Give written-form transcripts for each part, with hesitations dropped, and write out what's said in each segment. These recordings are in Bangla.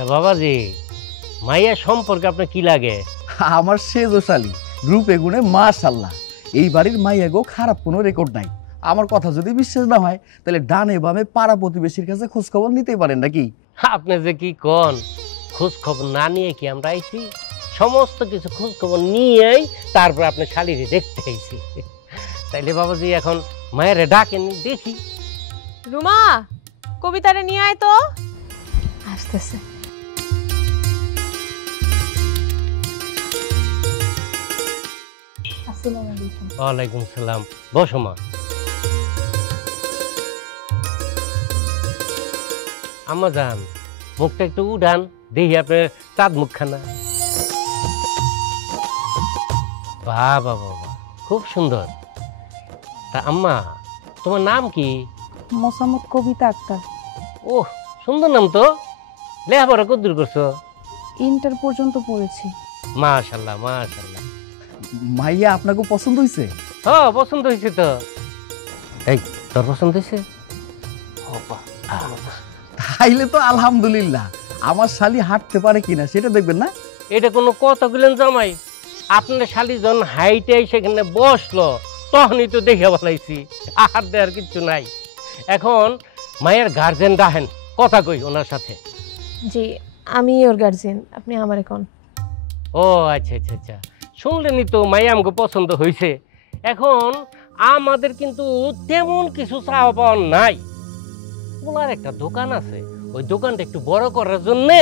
তা বাবাজি মাইয়া সম্পর্কে আপনার কি লাগে? আমার সেজশালী রূপে গুণে মাশাল্লাহ, এই বাড়ির মাইয়াগো খারাপ কোনো রেকর্ড নাই। আমার কথা যদি বিশ্বাস না হয় তাহলে ডানে বামে পাড়া প্রতিবেশীর কাছে খোঁজ খবর নিতেই পারেন নাকি? আপনি যে কি কন, খোঁজ খবর না নিয়ে কি আমরা আইছি? সমস্ত কিছু খোঁজ খবর নিয়েই তারপর আপনি শালিরে দেখতে আইছি। তাইলে বাবাজি এখন মায়ের ডাকেন দেখি। রুমা, কবিতারে নিয়ে আয় তো। আসতেছে। আসসালামু আলাইকুম। ওয়ালাইকুম সালাম। বসো মা। আম্মা যান, মুখটা একটু উঠান দেখি আপনার চাঁদ মুখখানা। বাহ বাহ বাহ, খুব সুন্দর। তা আম্মা, তোমার নাম কি? মোসাম্মদ কবিতা আক্তার। ওহ, সুন্দর নাম তো। লেখাপড়া কতদূর করছো? ইন্টার পর্যন্ত পড়েছি। মাশাআল্লাহ মাশাআল্লাহ। মাইয়া আপনাকে পছন্দ হয়েছে? হ্যাঁ, পছন্দ হয়েছে তো। এই, তোর পছন্দ হয়েছে? তাইলে তো আলহামদুলিল্লাহ। আমার শালি হাঁটতে পারে কিনা সেটা দেখবেন না? এটা কোনো কথা বললেন জামাই? আপনার শালি যখন হাইটে সেখানে বসলো তখনই তো দেখে বলাইছি, আর দেওয়ার কিচ্ছু নাই। এখন মায়ের গার্জেন ডাহেন, কথা কই ওনার সাথে। জি, আমি ওর গার্জিয়ান, আপনি আমার এখন। ও আচ্ছা আচ্ছা আচ্ছা, শুনলেনই তো মাইয়া আমাকে পছন্দ হয়েছে। এখন আমাদের কিন্তু তেমন কিছু চাওয়া পাওয়া নাই। ওনার একটা দোকান আছে, ওই দোকানটা একটু বড় করার জন্যে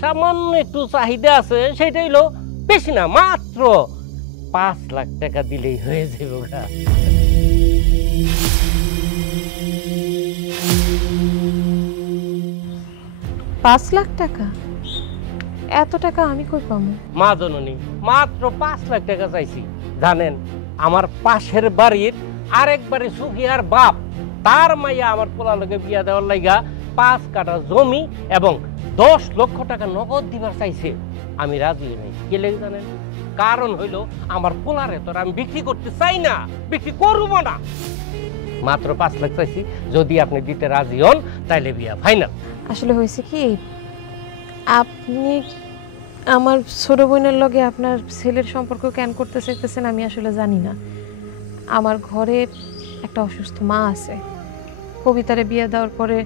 সামান্য একটু চাহিদা আছে। সেটা হইলো বেশি না, মাত্র 5 লাখ টাকা দিলেই হয়ে যাবে। ওটা 5 লাখ টাকা? এত টাকা আমি কই পাবো? মা জননী, মাত্র 5 লাখ টাকা চাইছি। জানেন, আমার পাশের বাড়ির আরেক বাড়ি সুখিয়ার বাপ, তার মাইয়া আমার পোলা লোকে বিয়া দেওয়ার লাইগা 5 কাঠা জমি এবং 10 লক্ষ টাকা নগদ দিবার চাইছে। আমি রাজি নাই। কে লেগে জানেন? কারণ হইল আমার পোলারে তোর আমি বিক্রি করতে চাই না, বিক্রি করবো না। মাত্র 5 লাখ চাইছি, যদি আপনি দিতে রাজি হন তাইলে বিয়া ফাইনাল। আসলে হয়েছে কি, আপনি আমার ছোট বোনের লগে আপনার ছেলের সম্পর্ক কেন করতে চাইতেছেন আমি আসলে জানি না। আমার ঘরে একটা অসুস্থ মা আছে। কবিতারে বিয়ে দেওয়ার পরে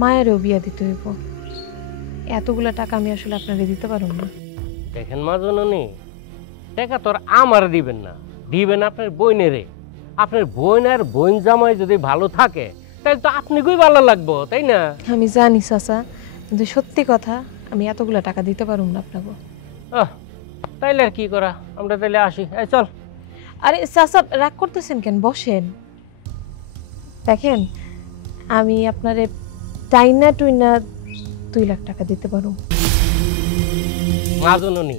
মায়েরও বিয়ে দিতে হইব। এতগুলা টাকা আমি আসলে আপনারে দিতে পারব না। দেখেন মা জননী, টাকা তোর আমার দিবেন না, দিবেন আপনার বোনেরে। আপনার বোন আর বোন জামাই যদি ভালো থাকে তাহলে তো আপনাকেই ভালো লাগবো, তাই না? আমি জানি চাচা, কিন্তু সত্যি কথা আমি এতগুলা টাকা দিতে পারব না আপনাকে। তাইলে আর কি করা, আমরা তাইলে আসি। এই চল। আরে চাচা, রাগ করতেছেন কেন? বসেন। দেখেন, আমি আপনারে টাইনা টুইনা 2 লাখ টাকা দিতে পারব। মা জননী,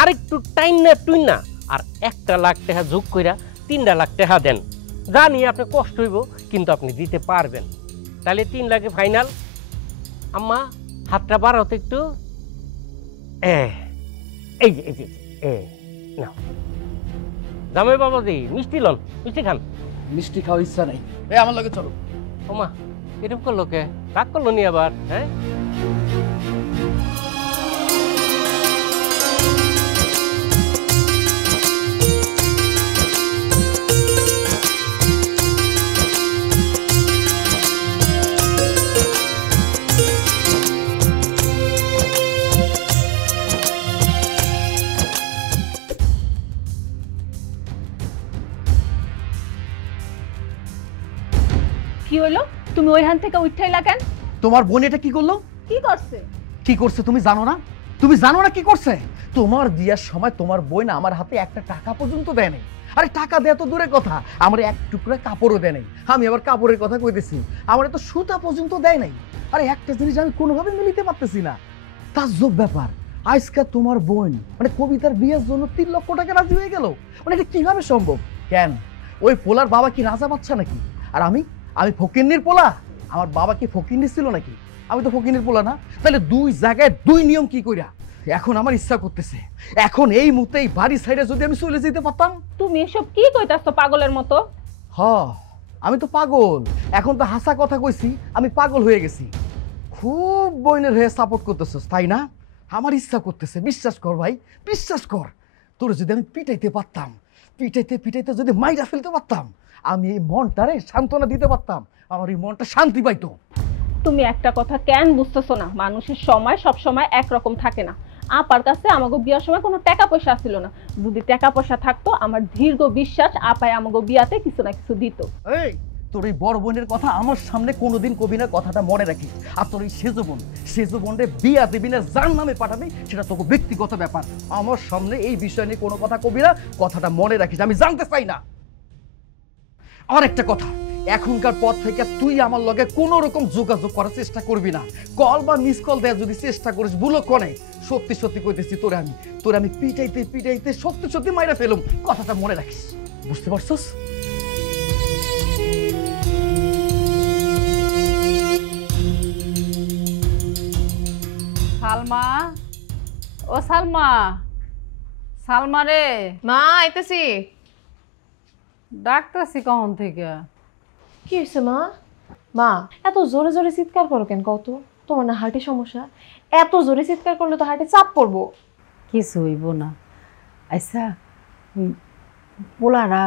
আরেকটু টাইম না টুই না, আর 1 লাখ টাকা যোগ কইরা 3 লাখ টাকা দেন। জানি আপনি কষ্ট হইব, কিন্তু আপনি দিতে পারবেন। তাহলে 3 লাখে ফাইনাল। আম্মা, হাতটা বাড়াও তো একটু। এই যে এই যে নাও। জামাই বাবাজি, মিষ্টি লন, মিষ্টি খান। মিষ্টি খাওয়ার ইচ্ছা নাই। আমার লগে চলো। ওমা, এরকম করলো কে? রাগ করলো নি আবার? হ্যাঁ, কি হলো? তুমি ওইখান থেকে উঠাইলা কেন? তোমার বোন এটা কি করলো? কি করছে? কি করছে তুমি জানো না? তুমি জানো না কি করছে? তোমার দিয়ার সময় তোমার বোন আমার হাতে একটা টাকা পর্যন্ত দেয় নাই। আরে টাকা দেয়া তো দূরের কথা, আমার এক টুকরা কাপড়ও দেয় নাই। আমি আবার কাপড়ের কথা কইতেছি, আমার তো সুতা পর্যন্ত দেয় নাই। আরে একটা জিনিস আমি কোনোভাবে মিলিতে পারতেছি না। তাজ্জব ব্যাপার, আজকে তোমার বোন মানে কবিতার বিয়ের জন্য 3 লক্ষ টাকা রাজি হয়ে গেল। মানে এটা কিভাবে সম্ভব? কেন ওই পোলার বাবা কি রাজা বাচ্চা নাকি? আর আমি ফকিন্নির পোলা? আমার বাবা কি ফকিন্নি ছিল নাকি? আমি তো ফকিন্নির পোলা না। তাহলে 2 জায়গায় 2 নিয়ম কি কইরা? এখন আমার ইচ্ছা করতেছে এখন এই মুহূর্তে এই বাড়ি সাইডে যদি আমি চলে যেতে পারতাম। তুমি এসব কি কইতাছো পাগলের মতো? আমি তো পাগল। এখন তো হাসা কথা কইছি, আমি পাগল হয়ে গেছি। খুব বোনের হয়ে সাপোর্ট করতেছস তাই না? আমার ইচ্ছা করতেছে, বিশ্বাস কর ভাই, বিশ্বাস কর, তোর যদি আমি পিটাইতে পারতাম, পিটাইতে পিটাইতে যদি মাইরা ফেলতে পারতাম, আমি এই মনটারে সান্ত্বনা দিতে পারতাম, আমার এই মনটা শান্তি পাইতো। তুমি একটা কথা কেন বুঝতেছো না? মানুষের সময় সব সময় একরকম থাকে না। আপার কাছে আমাকে বিয়ার সময় কোনো টাকা পয়সা ছিল না। যদি টাকা পয়সা থাকতো, আমার দীর্ঘ বিশ্বাস আপায় আমাকে বিয়াতে কিছু না কিছু দিত। এই তোর এই বড় বোনের কথা আমার সামনে কোনোদিন কবি না, কথাটা মনে রাখিস। আর তোর এই সেজ বোনরে বিয়া দিবি না যার নামে পাঠাবি সেটা তোকে ব্যক্তিগত ব্যাপার, আমার সামনে এই বিষয় নিয়ে কোনো কথা কবি না, কথাটা মনে রাখিস, আমি জানতে চাই না। আর একটা কথা, এখনকার পর থেকে তুই আমার লগে কোনো রকম যোগাযোগ করার চেষ্টা করবি না। কল বা মিস কল দেওয়ার যদি চেষ্টা করিস বুলো কনে, সত্যি সত্যি কইতেছি তোরে আমি পিটাইতে পিটাইতে সত্যি সত্যি মাইরা ফেলুম, কথাটা মনে রাখিস, বুঝতে পারছস? সালমা, ও সালমা, সালমা রে, মা আইতেছি। ডাকতেছি কখন থেকে? কি হয়েছে মা? মা এত জোরে জোরে চিৎকার করো কেন কত? তোমার না হার্টের সমস্যা? এত জোরে চিৎকার করলে তো হার্টে চাপ পড়বো। কিছু হইব না। আচ্ছা, ওই পোলারা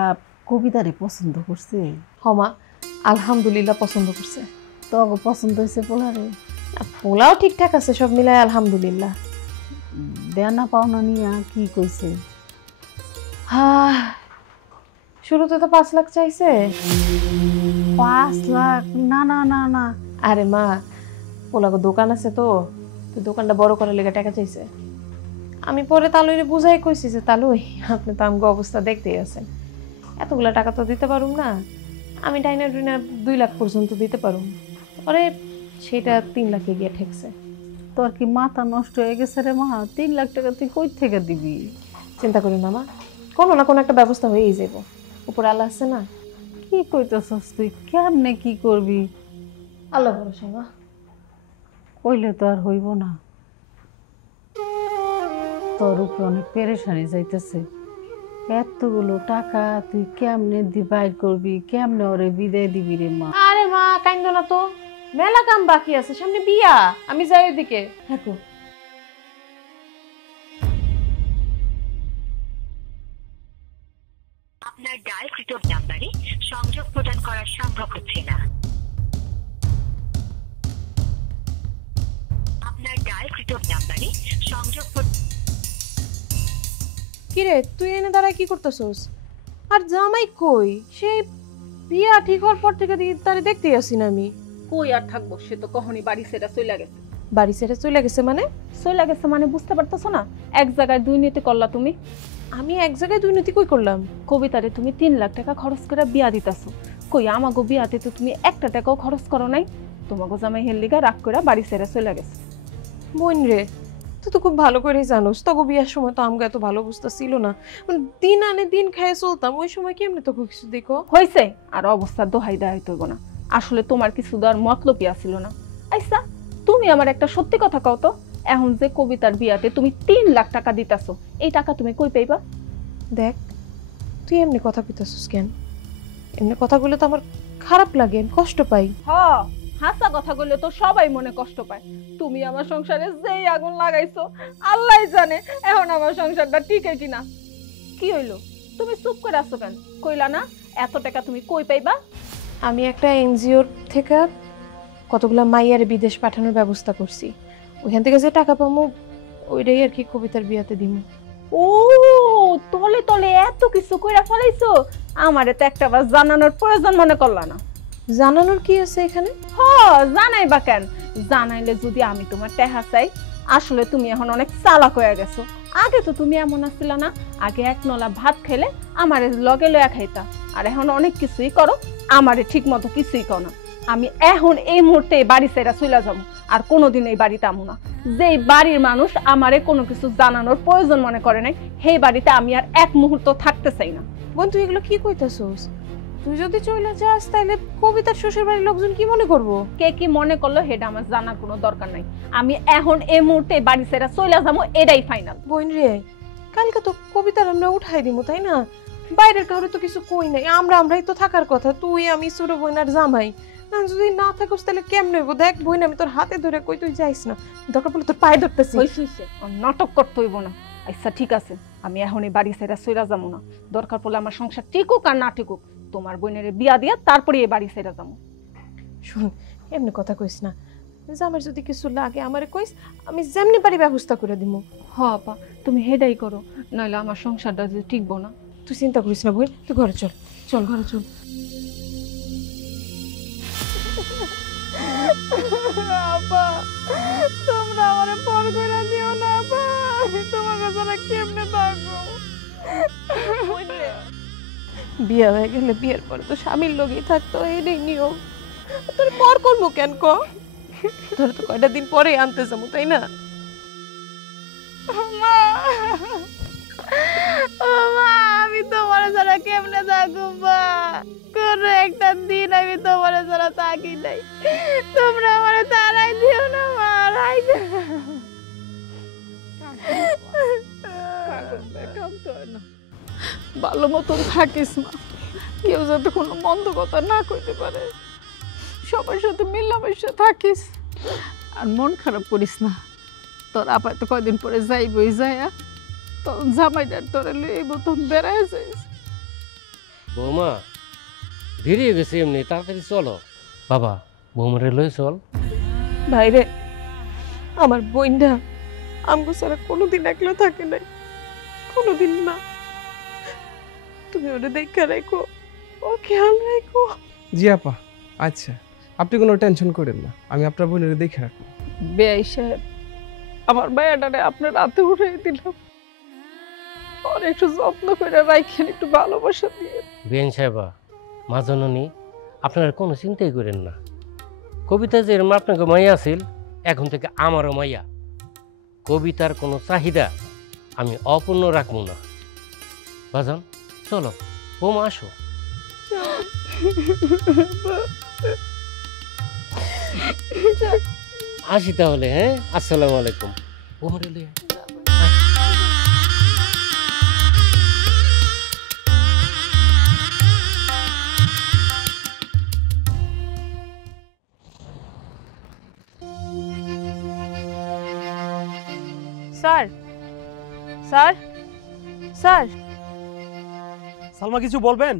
কবিতারে পছন্দ করছে? হমা আলহামদুলিল্লাহ পছন্দ করছে। তো পছন্দ হয়েছে পোলারে? পোলাও ঠিকঠাক আছে, সব মিলায় আলহামদুলিল্লাহ। দেনা পাওনা নিয়ে কি কইছে? হ্যাঁ, শুরুতে তো 5 লাখ চাইছে। 5 লাখ? না না না না। আরে মা, পোলাগো দোকান আছে তো দোকানটা বড় করার লেগে টাকা চাইছে। আমি পরে তালুইরে বুঝাই কইছি যে তালুই, আপনি তো আমগো অবস্থা দেখতেই আছেন, এতগুলা টাকা তো দিতে পারুম না, আমি ডাইনা ডুইনা 2 লাখ পর্যন্ত দিতে পারুম। পরে সেটা 3 লাখে গিয়ে ঠেকছে। তোর কি মাথা নষ্ট হয়ে গেছে রে মা? 3 লাখ টাকা তুই কই থেকে দিবি? চিন্তা করি না মা, কোনো না কোনো একটা ব্যবস্থা হয়েই যাব, উপরে আল্লাহ আছে না। কি কইতেছস তুই? কেমনে কি করবি? আল্লাহ ভরসা মা। কইলে তো আর হইব না। তোর উপর অনেক পেরেশানি যাইতেছে। এতগুলো টাকা তুই কেমনে বাইর করবি, কেমনে ওরে বিদায় দিবি রে মা? আরে মা কাইন্দো না তো, মেলা কাম বাকি আছে, সামনে বিয়া, আমি যাই ওইদিকে। থাকো। আপনার ডায়ালকৃত নাম্বারে সংযোগ প্রদান করা সম্ভব হচ্ছে না। আপনার ডায়ালকৃত নাম্বারে সংযোগ কিরে তুই এনে দাঁড়ায় কি করতেছস? আর জামাই কই? সেই বিয়া ঠিক হওয়ার পর থেকে তারে দেখতেই আসি না আমি। কই আর থাকবো, সে তো কখনই বাড়ি ছেড়ে চলে গেছে। বাড়ি ছেড়ে চলে গেছে মানে? চলে গেছে মানে বুঝতে পারতেছো না? এক জায়গায় দুর্নীতি করলা তুমি। আমি এক জায়গায় দুর্নীতি কই করলাম? কবিতারে তুমি 3 লাখ টাকা খরচ করে বিয়া দিতেছো, কই আমাগো বিয়াতে তো তুমি একটা টাকাও খরচ করো নাই। তোমাগো জামাই হেললিগা রাগ করে বাড়ি ছেড়ে চলে গেছে। বোন রে, তুই তো খুব ভালো করেই জানোস, তগো বিয়ার সময় তো আমগো এত ভালো অবস্থা ছিল না, দিন আনে দিন খাইয়ে চলতাম, ওই সময় কেমনি তোকে কিছু দেখো হয়েছে। আর অবস্থা দোহাই দেওয়া হইব না, আসলে তোমার কিছু দেওয়ার মতলবই ছিল না। আচ্ছা তুমি আমার একটা সত্যি কথা কও তো, এখন যে কবিতার বিয়াতে তুমি 3 লাখ টাকা দিতেছো, এই টাকা তুমি কই পাইবা? দেখ তুই এমনি কথা কইতাছিস কেন? এমনি কথা বলে তো আমার খারাপ লাগে, আমি কষ্ট পাই। হাসা কথা বললে তো সবাই মনে কষ্ট পায়। তুমি আমার সংসারে যেই আগুন লাগাইছো আল্লাহই জানে এখন আমার সংসারটা টিকে কিনা। কি হইলো, তুমি চুপ করে আছো কেন? কইলা না এত টাকা তুমি কই পাইবা? আমি একটা এনজিওর থেকে কতগুলা মাইয়ারে বিদেশ পাঠানোর ব্যবস্থা করছি, ওইখান থেকে যে টাকা পাবো ওইটাই আর কি কবিতার বিয়াতে দিব। ও তলে তলে এত কিছু কইরা ফলাইছো, আমারে তো একটা বার জানানোর প্রয়োজন মনে করলা না? জানানোর কি আছে এখানে? জানাইবা কেন? জানাইলে যদি আমি তোমার টেহা চাই, আসলে তুমি এখন অনেক চালাক হয়ে গেছো। আগে তো তুমি এমন আসছিল না, আগে 1 নলা ভাত খেলে আমারে লগে লয়া খাইতা, আর এখন অনেক কিছুই করো, আমারে ঠিক মতো কিছুই করো না। আমি এখন এই মুহূর্তে বাড়ি ছেড়ে চলে যাবো, আর কোনোদিন এই বাড়িতে আমু না। যেই বাড়ির মানুষ আমারে কোনো কিছু জানানোর প্রয়োজন মনে করে নাই, সেই বাড়িতে আমি আর 1 মুহূর্ত থাকতে চাই না। বোন তুই এগুলো কি কইতাছস? তুই যদি চলে যাস তাহলে কবিতার শ্বশুর বাড়ির লোকজন কি মনে করবো? কে কি মনে করলো সেটা আমার জানার কোনো দরকার নাই। আমি এখন এই মুহূর্তে বাড়ি ছেড়ে চলে যাবো, এটাই ফাইনাল। বোন রে, কালকে তো কবিতার আমরা উঠাই দিব, তাই না? বাইরের কাউরে তো কিছু কই নাই, আমরাই তো থাকার কথা, তুই আমি ছোট বোন আর জামাই। না যদি না থাকোস তাহলে কেমনে হইব? দেখ বোন, আমি তোর হাতে ধরে কই তুই যাইস না, দরকার পড়লে তোর পায়ে ধরতেছি। হইছে নাটক করতে হইব না। আচ্ছা ঠিক আছে, আমি এখন এই বাড়ি ছেড়ে সইরা যাবো না। দরকার পড়লে আমার সংসার টিকুক আর না টিকুক, তোমার বোনের বিয়া দিয়া তারপরে এই বাড়ি ছেড়ে যাবো। শুন, এমনি কথা কইস না, যে আমার যদি কিছু লাগে আমারে কইস, আমি যেমনি পারি ব্যবস্থা করে দিব। হ আপা, তুমি হেডাই করো, নাহলে আমার সংসারটা যে টিকবো না। তুই চিন্তা করিস না বোন, তুই ঘরে চল, চল ঘরে চল। আপা, তোমরা আমারে পর কইরা দিও না আপা, আমি তোমাকে ছাড়া কেমনে থাকবো? বিয়ে হয়ে গেলে বিয়ের পরে তো স্বামীর লগেই থাকতো, এটাই নিয়ম। তোর পর করবো কেন ক? তোর তো কয়টা দিন পরে আনতে যাবো, তাই না? আমি তোমার ছাড়া কেমনে থাকবো মা? কোন একটা দিন আমি তোমার ছাড়া থাকি নাই, তোমরা আমারে তারাই দিও না মা, রাই ভালো মতন থাকিস মা, কেউ যাতে কোনো মন্দ কথা না কইতে পারে। সবার সাথে মিলামিশা থাকিস, আর মন খারাপ করিস না। তোর আপা তো কয়দিন পরে যাইবই, যায় তখন জামাইটার তোরে লই মতন বেড়ায় যাইস। বৌমা ধীরে গেছে, এমনি তাড়াতাড়ি চলো। বাবা, বৌমারে লই চল। ভাইরে, আমার বোনটা আমগো ছাড়া কোনোদিন একলা থাকে নাই, কোনোদিন না। তুমি ওরে দেখা রাখো, ও খেয়াল রাখো। জি আপা, আচ্ছা আপনি কোনো টেনশন করেন না, আমি আপনার বোনের দেখে রাখবো। বেআই সাহেব, আমার ভাইয়াটারে আপনার রাতে উঠাই দিলাম, আর একটু যত্ন করে রাখেন, একটু ভালোবাসা দিয়ে। বেন সাহেবা, মা জননী, আপনারা কোনো চিন্তাই করেন না। কবিতা যে এরম আপনাকে মাইয়া আছিল, এখন থেকে আমারও মাইয়া। কবিতার কোনো চাহিদা আমি অপূর্ণ রাখবো না। বাজান চলো, বৌমা আসো। আসি তাহলে, হ্যাঁ, আসসালামু আলাইকুম। বৌমারে লইয়া স্যার, স্যার, স্যার। সালমা কিছু বলবেন?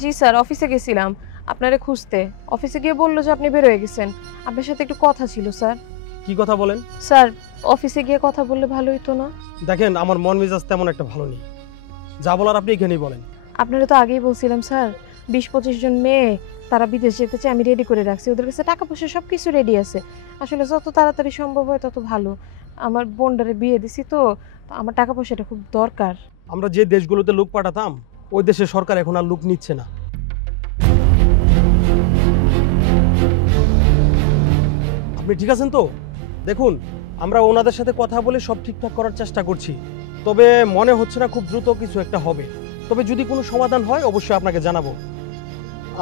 জি স্যার, অফিসে গেছিলাম আপনারে খুঁজতে। অফিসে গিয়ে বললো যে আপনি বের হয়ে গেছেন, আপনার সাথে একটু কথা ছিল স্যার। কি কথা বলেন? স্যার, অফিসে গিয়ে কথা বললে ভালো হতো না? দেখেন, আমার মন মেজাজ তেমন একটা ভালো নেই, যা বলার আপনি এখানেই বলেন। আপনারা তো আগেই বলছিলাম স্যার, 20-25 জন মেয়ে তারা বিদেশ যেতে চায়, আমি রেডি করে রাখছি। ওদের কাছে টাকা পয়সা সব কিছু রেডি আছে। আসলে যত তাড়াতাড়ি সম্ভব হয় তত ভালো। আমার বোনটারে বিয়ে দিছি, তো আমার টাকা পয়সাটা খুব দরকার। আমরা যে দেশগুলোতে লোক পাঠাতাম, ওই দেশের সরকার এখন আর লোক নিচ্ছে না। আপনি ঠিক আছেন তো? দেখুন, আমরা ওনাদের সাথে কথা বলে সব ঠিকঠাক করার চেষ্টা করছি, তবে মনে হচ্ছে না খুব দ্রুত কিছু একটা হবে। তবে যদি কোনো সমাধান হয় অবশ্যই আপনাকে জানাবো।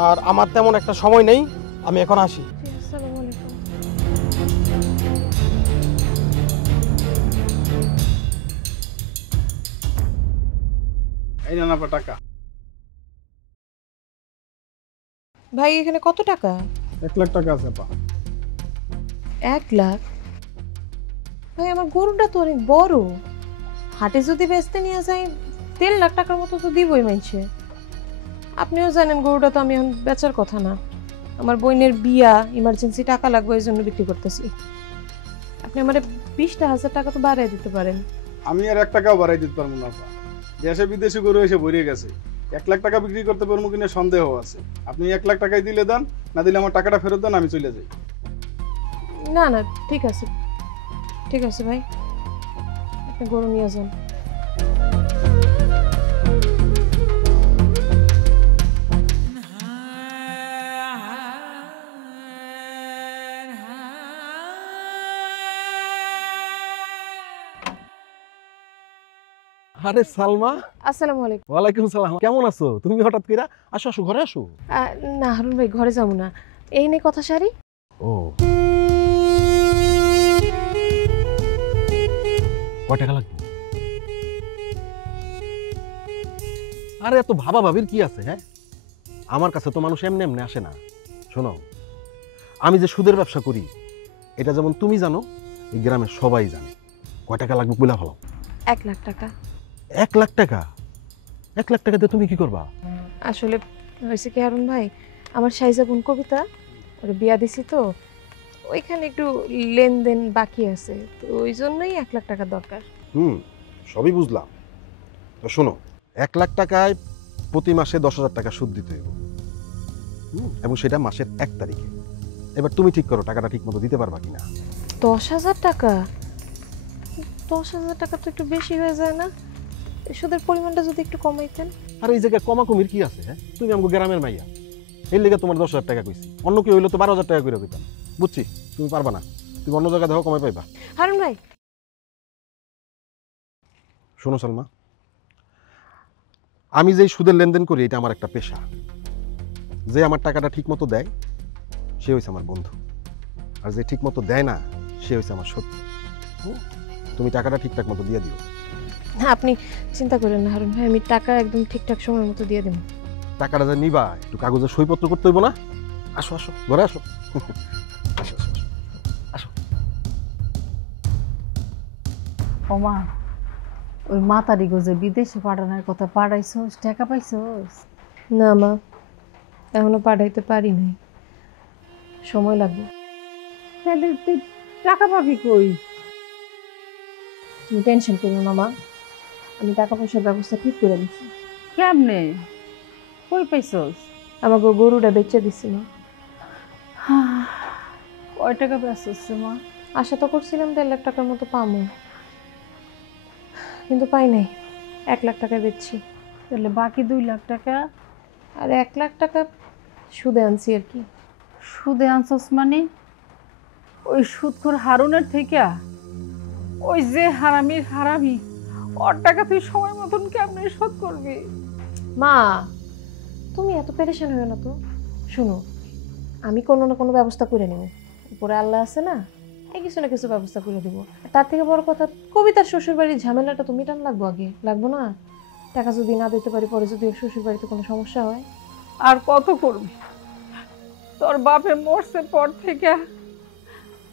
আর আমার তেমন একটা সময় নেই, আমি এখন আসি। আসসালামু আলাইকুম। এই নেন আপনার টাকা। ভাই, এখানে কত টাকা? 1 লাখ টাকা আছে আপা। 1 লাখ? ভাই, আমার গরুটা তো অনেক বড়, হাটে যদি বেচতে নিয়ে যাই 3 লাখ টাকার মতো তো দিবই মাইছে। আপনিও জানেন গরুটা তো আমি এখন বেচার কথা না, আমার বোনের বিয়া, ইমার্জেন্সি টাকা লাগবে, এই জন্য বিক্রি করতেছি। আপনি আমার 20,000 টাকা তো বাড়াই দিতে পারেন। আমি আর 1 টাকাও বাড়াই দিতে পারবো না আপা, দেশে বিদেশে গরু এসে ভরে গেছে। 1 লাখ টাকা বিক্রি করতে পারবো কিনা সন্দেহ আছে। আপনি 1 লাখ টাকাই দিলে দেন, না দিলে আমার টাকাটা ফেরত দেন, আমি চলে যাই। না না, ঠিক আছে, ঠিক আছে ভাই, আপনি গরু নিয়ে যান। আরে সালমা। আসসালামু আলাইকুম। ওয়ালাইকুম সালাম, কেমন আছো তুমি? হঠাৎ করে আসো, আসো ঘরে আসো। না হারুন ভাই, ঘরে যাবো না, এই নিয়ে কথা সারি। ও, কয় টাকা লাগবে? আরে এত ভাবা ভাবির কি আছে? হ্যাঁ, আমার কাছে তো মানুষ এমনি এমনি আসে না। শোনো, আমি যে সুদের ব্যবসা করি এটা যেমন তুমি জানো, এই গ্রামের সবাই জানে। কয় টাকা লাগবে বলে ভালো? 1 লাখ টাকা। 1 লাখ টাকা? 1 লাখ টাকা দিয়ে তুমি কি করবা? আসলে হয়েছে কি হারুন ভাই, আমার সাইজা বোন কবিতা ওর বিয়া দিছি তো, ওইখানে একটু লেনদেন বাকি আছে, তো ওই জন্যই 1 লাখ টাকা দরকার। সবই বুঝলাম। তো শোনো, 1 লাখ টাকায় প্রতি মাসে 10,000 টাকা সুদ দিতে হবে, এবং সেটা মাসের 1 তারিখে। এবার তুমি ঠিক করো টাকাটা ঠিক মতো দিতে পারবা কিনা। 10,000 টাকা? 10,000 টাকা তো একটু বেশি হয়ে যায় না? সুদের পরিমাণটা যদি একটু কমাইতেন। আর এই জায়গায় কমাকমির কি আছে? হ্যাঁ, তুমি আমাকে গ্রামের মাইয়া, এর লেগে তোমার 10,000 টাকা কইছি। অন্য কেউ হইলে তো 12,000 টাকা করে কইতাম। বুঝছি তুমি পারবা না, তুমি অন্য জায়গায় দেখো কমাই পাইবা। হারুন ভাই, শোনো সালমা, আমি যেই সুদের লেনদেন করি এটা আমার একটা পেশা। যে আমার টাকাটা ঠিক মতো দেয় সে হয়েছে আমার বন্ধু, আর যে ঠিক মতো দেয় না সে হয়েছে আমার শত্রু। তুমি টাকাটা ঠিকঠাক মতো দিয়ে দিও। হ্যাঁ, আপনি চিন্তা করেন না হারুন ভাই, আমি টাকা একদম ঠিকঠাক সময় মতো দিয়ে দেব। টাকাটা যা নিবা একটু কাগজে সইপত্র করতে হইব না? আসো আসো, ঘরে আসো। আসো আসো আসো। ওমা, ওই মাতারি গোজে বিদেশে পাঠানোর কথা পাঠাইছোস? টাকা পাইছোস? না মা, এখনো পাঠাইতে পারি নাই, সময় লাগবে। তাহলে তুই টাকা পাবি কই? তুমি টেনশন করো না মা, আমি টাকা পয়সার ব্যবস্থা ঠিক করে দিচ্ছি। কেমনে? কই পাইছোস? আমাকে গরুটা বেচে দিছি মা। কয় টাকা পাইছোস মা? আশা তো করছিলাম 1.5 লাখ টাকার মতো পাবো, কিন্তু পাই নাই। 1 লাখ টাকা বেচছি। তাহলে বাকি 2 লাখ টাকা? আর 1 লাখ টাকা সুদে আনছি আর কি। সুদে আনছস মানে? ওই সুদখোর হারুনের থেকে? ওই যে হারামির হারামি, ওর টাকা তুই সময় মতন কেমনে শোধ করবি? মা, তুমি এত পেরেশান হয়ে না তো। শোনো, আমি কোনো না কোনো ব্যবস্থা করে নেব, উপরে আল্লাহ আছে না, এই কিছু না কিছু ব্যবস্থা করে দেবো। তার থেকে বড় কথা, কবিতার শ্বশুর বাড়ির ঝামেলাটা তো মিটান লাগবো আগে, লাগবো না? টাকা যদি না দিতে পারি, পরে যদি শ্বশুর বাড়িতে কোনো সমস্যা হয়। আর কত করবি? তোর বাপে মরছে পর থেকে,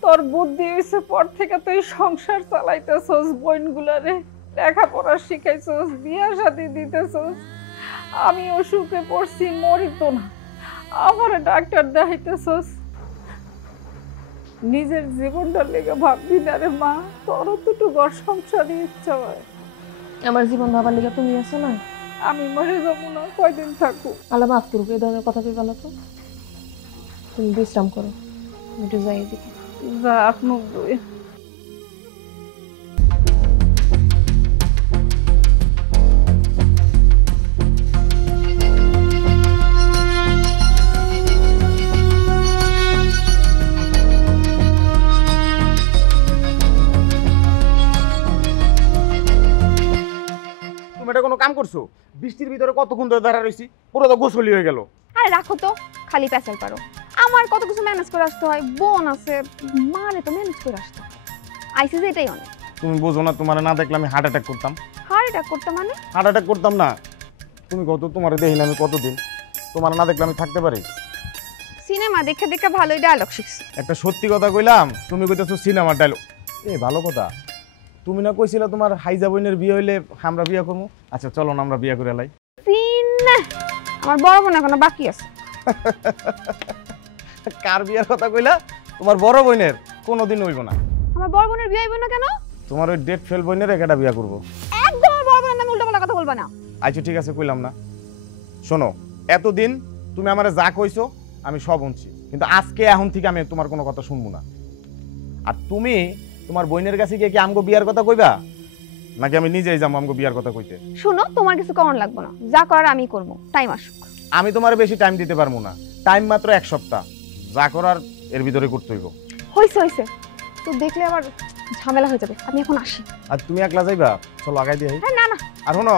তোর বুদ্ধি হয়েছে পর থেকে তুই সংসার চালাইতেছস, বোনগুলারে লেখাপড়া শিখাইছস, বিয়া শাদি দিতেছস। আমি অসুখে পড়ছি, মরিত না, আমার ডাক্তার দেখাইতেছস। নিজের জীবনটার লেগে ভাববি না রে মা? তোরও দুটো ঘর সংসারে ইচ্ছা হয়। আমার জীবন ভাবার লেগে তুমি আছো না? আমি মরে যাবো না, কয়দিন থাকবো? আল্লাহ মাফ করুক, এই ধরনের কথা কইবা না তো। তুমি বিশ্রাম করো, আমি একটু যাই এদিকে। যা, মুখ ধুয়ে। এটা কোনো কাম করছো? বৃষ্টির ভিতরে কতক্ষণ ধরে দাঁড়া রইছি, পুরো তো গোসলি হয়ে গেল। আরে রাখো তো, খালি পেঁচাল পারো। আমার কত কিছু ম্যানেজ করে আসতে হয়, বোন আছে, মারে তো ম্যানেজ করে আসতে হয়। আইসি যে এটাই অনেক। তুমি বোঝো না, তোমার না দেখলে আমি হার্ট অ্যাটাক করতাম। হার্ট অ্যাটাক করতে মানে? হার্ট অ্যাটাক করতাম না? তুমি কত, তোমার দেখি না আমি কতদিন, তোমার না দেখলে আমি থাকতে পারি? সিনেমা দেখে দেখে ভালোই ডায়লগ শিখছি। একটা সত্যি কথা কইলাম, তুমি কইতেছো সিনেমার ডায়লগ। এ ভালো কথা, তুমি না কইছিলে তোমার হাইজা বোনের বিয়ে হইলে আমরা বিয়ে করবো? আচ্ছা চলো না আমরা বিয়ে করে লাই। আমার বড় বোন এখনো বাকি আছে। কার বিয়ের কথা কইলা? তোমার বড় বোনের? কোনোদিন হইব না। আমার বড় বোনের বিয়ে হইব না কেন? তোমার ওই ডেট ফেল বোনের একটা বিয়ে করব। একদম আমার বড় বোনের নামে উল্টাপাল্টা কথা বলবা না। আচ্ছা ঠিক আছে, কইলাম না। শোনো, এতদিন তুমি আমারে যা কইছো আমি সব শুনছি, কিন্তু আজকে এখন থেকে আমি তোমার কোনো কথা শুনবো না। আর তুমি তোমার বোনের কাছে গিয়ে কি আমগো বিয়ার কথা কইবা, নাকি আমি নিজেই যাবো আমগো বিয়ার কথা কইতে? শুনো, তোমার কিছু করার লাগবে না, যা করার আমি করবো, টাইম আসুক। আমি তোমার বেশি টাইম দিতে পারবো না, টাইম মাত্র 1 সপ্তাহ, যা করার এর ভিতরে করতে হইব। হইছে হইছে, তো দেখলে আবার ঝামেলা হয়ে যাবে, আমি এখন আসি। আর তুমি একলা যাইবা? চলো আগাই দিয়ে। না না, আর শোনো,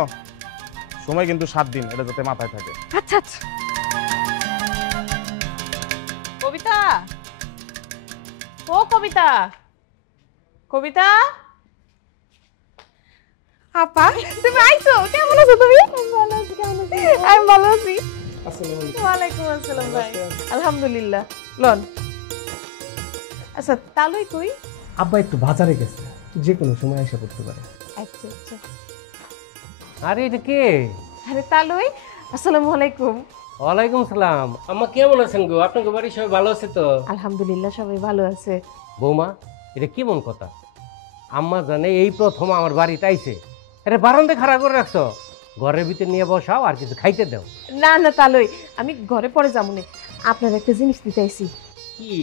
সময় কিন্তু 7 দিন, এটা যাতে মাথায় থাকে। আচ্ছা আচ্ছা। কবিতা, ও কবিতা, কবিতা আপা, তুমি আইছো? কেমন আছো তুমি? ভালো আছি। কেমন আছো? আমি ভালো আছি। ওয়ালাইকুম আসসালাম ভাই। আলহামদুলিল্লাহ। লন আচ্ছা তালই কই? আব্বা একটু বাজারে গেছে, যে কোনো সময় এসে পড়তে পারে। আচ্ছা আচ্ছা। আরে এটা কে? আরে তালই, আসসালামু আলাইকুম। ওয়ালাইকুম সালাম। আম্মা কেমন আছেন গো? আপনার বাড়ির সবাই ভালো আছে তো? আলহামদুলিল্লাহ সবাই ভালো আছে। বৌমা, এটা কেমন কথা? আম্মা জানে এই প্রথম আমার বাড়িতে আইছে, আরে বারান্দে খাড়া করে রাখছো, ঘরের ভিতরে নিয়ে বসাও আর কিছু খাইতে দাও। না না তালই, আমি ঘরে পরে যাবো না, আপনার একটা জিনিস দিতে আইছি। কি?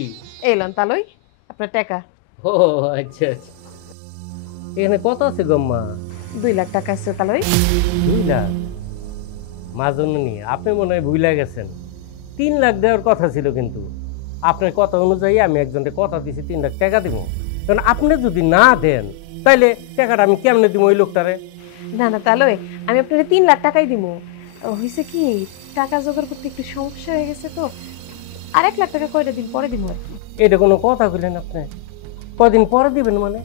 এলাম তালই, আপনার টাকা। ও আচ্ছা আচ্ছা। এখানে কত আছে গম্মা? 2 লাখ টাকা আছে তালই। 2 লাখ? মাজননি, আপনি মনে হয় ভুলে গেছেন। 3 লাখ দেওয়ার কথা ছিল, কিন্তু আপনার কথা অনুযায়ী আমি একজনকে কথা দিয়েছি 3 লাখ টাকা দিব। কারণ আপনি যদি না দেন তাইলে টাকাটা আমি কেমনে দিব ওই লোকটারে? না না তালই, আমি আপনার 3 লাখ টাকাই দিব। হয়েছে কি, টাকা জোগাড় করতে একটু সমস্যা হয়ে গেছে তো, আর 1 লাখ টাকা কয়টা দিন পরে দিব আর কি। এটা কোনো কথা বললেন আপনি? কদিন পরে দিবেন মানে?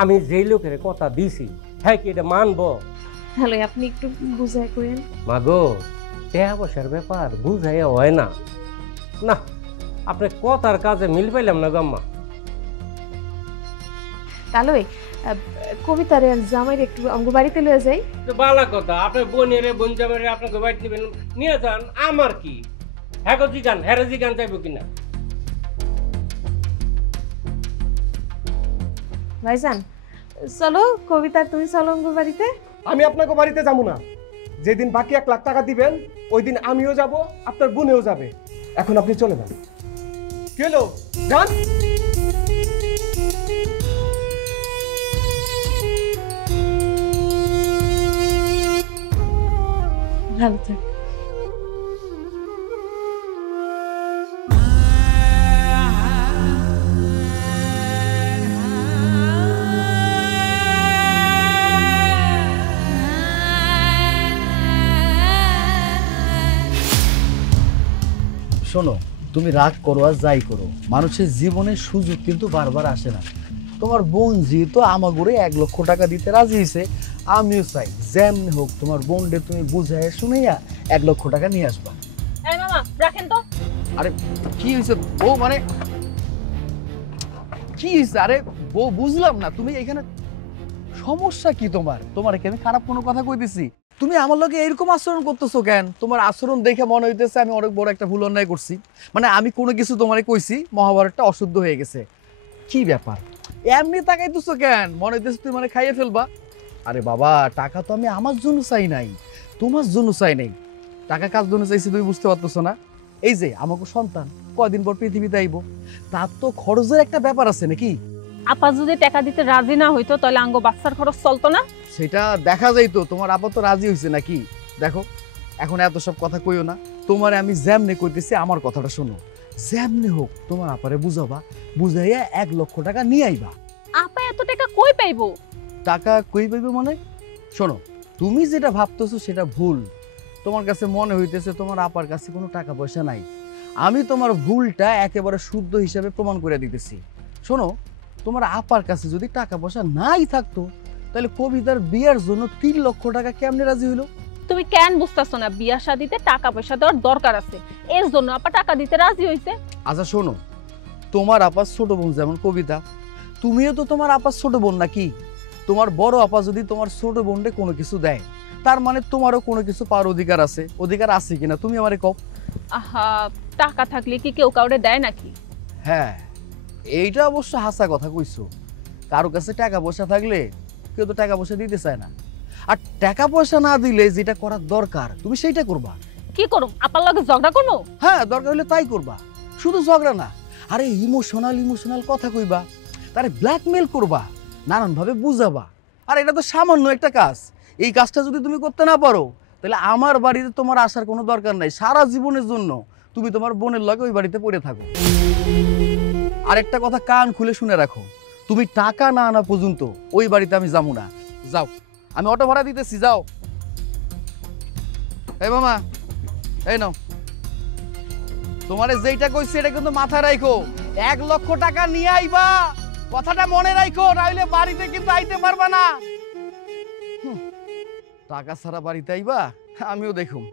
আমি যেই লোকের কথা দিছি হ্যাঁ কি এটা মানবো? তালই আপনি একটু বুঝায় কইেন। মাগো, টাকা পয়সার ব্যাপার বুঝাইয়া হয় না। না, আপনি কথার কাজে মিল পাইলাম না গম্মা। তালই, কবিতারে আর জামাইরে একটু আমগো বাড়িতে লয়ে যাই। তো বালা কথা, আপনার বোনেরে বোন জামাইরে আপনাকে বাড়িতে নেবেন, নিয়ে যান, আমার কি? হ্যাঁ গো জিগান, হ্যাঁ জিগান চাইবো কিনা? ভাইজান চলো, কবিতা তুমি চলো আমগো বাড়িতে। আমি আপনাকে বাড়িতে যাবো না। যেদিন বাকি 1 লাখ টাকা দিবেন ওই দিন আমিও যাব, আপনার বোনেও যাবে। এখন আপনি চলে যান। কি হলো, যান। ভালো থাক। শোনো, তুমি রাগ করো আর যাই করো, মানুষের জীবনে সুযোগ কিন্তু বারবার আসে না। তোমার বোন যেহেতু আমাগরে 1 লক্ষ টাকা দিতে রাজি হয়েছে, আমিও চাই যেমনি হোক তোমার বোনকে তুমি বুঝাই শুনাইয়া 1 লক্ষ টাকা নিয়ে আসবা। এই মামা রাখেন তো। আরে কি হয়েছে বউ, মানে কি হয়েছে? আরে বউ বুঝলাম না, তুমি এখানে সমস্যা কি তোমার? তোমার কি আমি খারাপ কোনো কথা কইতেছি? তুমি আমার লগে এরকম আচরণ করতেছো কেন? তোমার আচরণ দেখে মনে হইতেছে আমি অনেক বড় একটা ভুল অন্যায় করছি। মানে আমি কোনো কিছু তোমারে কইছি, মহাভারতটা অশুদ্ধ হয়ে গেছে। কি ব্যাপার এমনি তাকাইতেছো কেন? মনে হইতেছে তুমি মানে খাইয়ে ফেলবা। আরে বাবা, টাকা তো আমি আমার জন্য চাই নাই, তোমার জন্য চাই নাই। টাকা কার জন্য চাইছি তুমি বুঝতে পারতেছো না? এই যে আমাকে সন্তান কয়দিন পর পৃথিবীতে আইব, তার তো খরচের একটা ব্যাপার আছে নাকি? আপা যদি টাকা দিতে রাজি না হইতো তাহলে আঙ্গো বাচ্চার খরচ চলতো না। সেটা দেখা যাইতো। তোমার আপা তো রাজি হয়েছে নাকি? দেখো, এখন এত সব কথা কইও না। তোমার আমি যেমনে কইতেছি আমার কথাটা শোনো। যেমনে হোক তোমার আপারে বুঝাবা, বুঝাইয়া 1 লক্ষ টাকা নিয়ে আইবা। আপা এত টাকা কই পাইবো? টাকা কই পাইবে মানে? শোনো, তুমি যেটা ভাবতেছো সেটা ভুল। তোমার কাছে মনে হইতেছে তোমার আপার কাছে কোনো টাকা পয়সা নাই। আমি তোমার ভুলটা একেবারে শুদ্ধ হিসাবে প্রমাণ করে দিতেছি। শোনো, তোমার আপার কাছে যদি টাকা পয়সা নাই থাকতো তাহলে কবিতার বিয়ের জন্য 3 লক্ষ টাকা কেমনে রাজি হইলো? তুমি কেন বুঝতেছো না বিয়া শাদিতে টাকা পয়সা দেওয়ার দরকার আছে, এর জন্য আপা টাকা দিতে রাজি হইছে। আচ্ছা শোনো, তোমার আপার ছোট বোন যেমন কবিতা, তুমিও তো তোমার আপার ছোট বোন নাকি? তোমার বড় আপা যদি তোমার ছোট বোনকে কোনো কিছু দেয়, তার মানে তোমারও কোনো কিছু পাওয়ার অধিকার আছে। অধিকার আছে কিনা তুমি আমারে কও। আহা, টাকা থাকলে কি কেউ কাউরে দেয় নাকি? হ্যাঁ, এইটা অবশ্য হাসা কথা কইছো। কারো কাছে টাকা পয়সা থাকলে কেউ তো টাকা পয়সা দিতে চায় না। আর টাকা পয়সা না দিলে যেটা করার দরকার তুমি সেইটা করবা। কি করব? আপার লগে ঝগড়া করবো? হ্যাঁ, দরকার হলে তাই করবা। শুধু ঝগড়া না, আরে ইমোশনাল কথা কইবা, তারে ব্ল্যাকমেল করবা, নানান ভাবে বুঝাবা। আর এটা তো সামান্য একটা কাজ। এই কাজটা যদি তুমি করতে না পারো তাহলে আমার বাড়িতে তোমার আসার কোনো দরকার নাই। সারা জীবনের জন্য তুমি তোমার বোনের লগে ওই বাড়িতে পড়ে থাকো। আরেকটা কথা কান খুলে শুনে রাখো, তুমি টাকা না আনা পর্যন্ত ওই বাড়িতে আমি যাবো না। যাও, আমি অটো ভাড়া দিতেছি, যাও। এই মামা, এই নাও, তোমারে যেইটা কইছি এটা কিন্তু মাথায় রাখো। 1 লক্ষ টাকা নিয়ে আইবা, কথাটা মনে রাখো, নাইলে বাড়িতে কিন্তু আইতে পারবা না। টাকা ছাড়া বাড়িতে আইবা, আমিও দেখুম।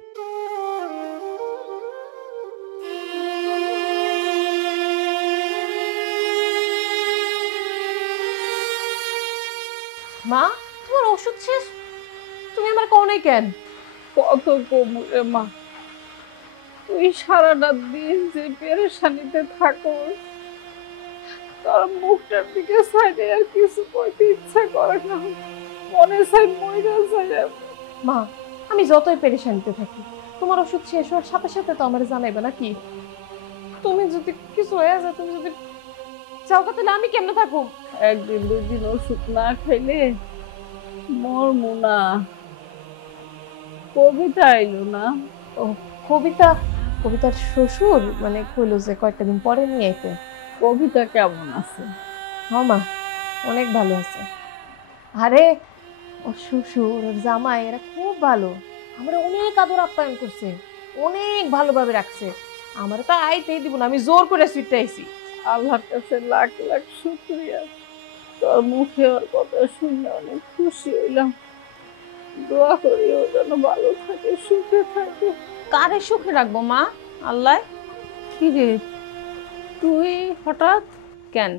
মা তোমার ওষুধ শেষ, তুমি আমার কও নাই কেন? কত কমরে মা, তুই সারাটা দিন যে পেরেশানিতে থাকো, তোর মুখটার দিকে সাইডে আর কিছু কইতে ইচ্ছা করে না, মনে চাই মইরা যায়। মা আমি যতই পেরেশানিতে থাকি, তোমার ওষুধ শেষ হওয়ার সাথে সাথে তো আমার জানাইবে নাকি? তুমি যদি কিছু হয়ে যায়, তুমি যদি যাও, তাহলে আমি কেমনে থাকবো? একদিন দুই দিন ওষুধ না খাইলে মরমু না। কবিতা আইলো না? ও কবিতা, কবিতার শ্বশুর মানে কইলো যে কয়েকটা দিন পরে নিয়ে আইতে। কবিতা কেমন আছে? হ্যাঁ মা অনেক ভালো আছে। আরে ওর শ্বশুর ওর জামাই এরা খুব ভালো, আমরা অনেক আদর আপ্যায়ন করছে, অনেক ভালোভাবে রাখছে। আমার তো আইতেই দিব না, আমি জোর করে সুইটটা আইছি। আল্লাহর কাছে লাখ লাখ শুকরিয়া, তোর মুখে ওর কথা শুনে অনেক খুশি হইলাম। দোয়া করি ও যেন ভালো থাকে, সুখে থাকে। কারে সুখে রাখবো মা? আল্লাহ। কি রে তুই হঠাৎ কেন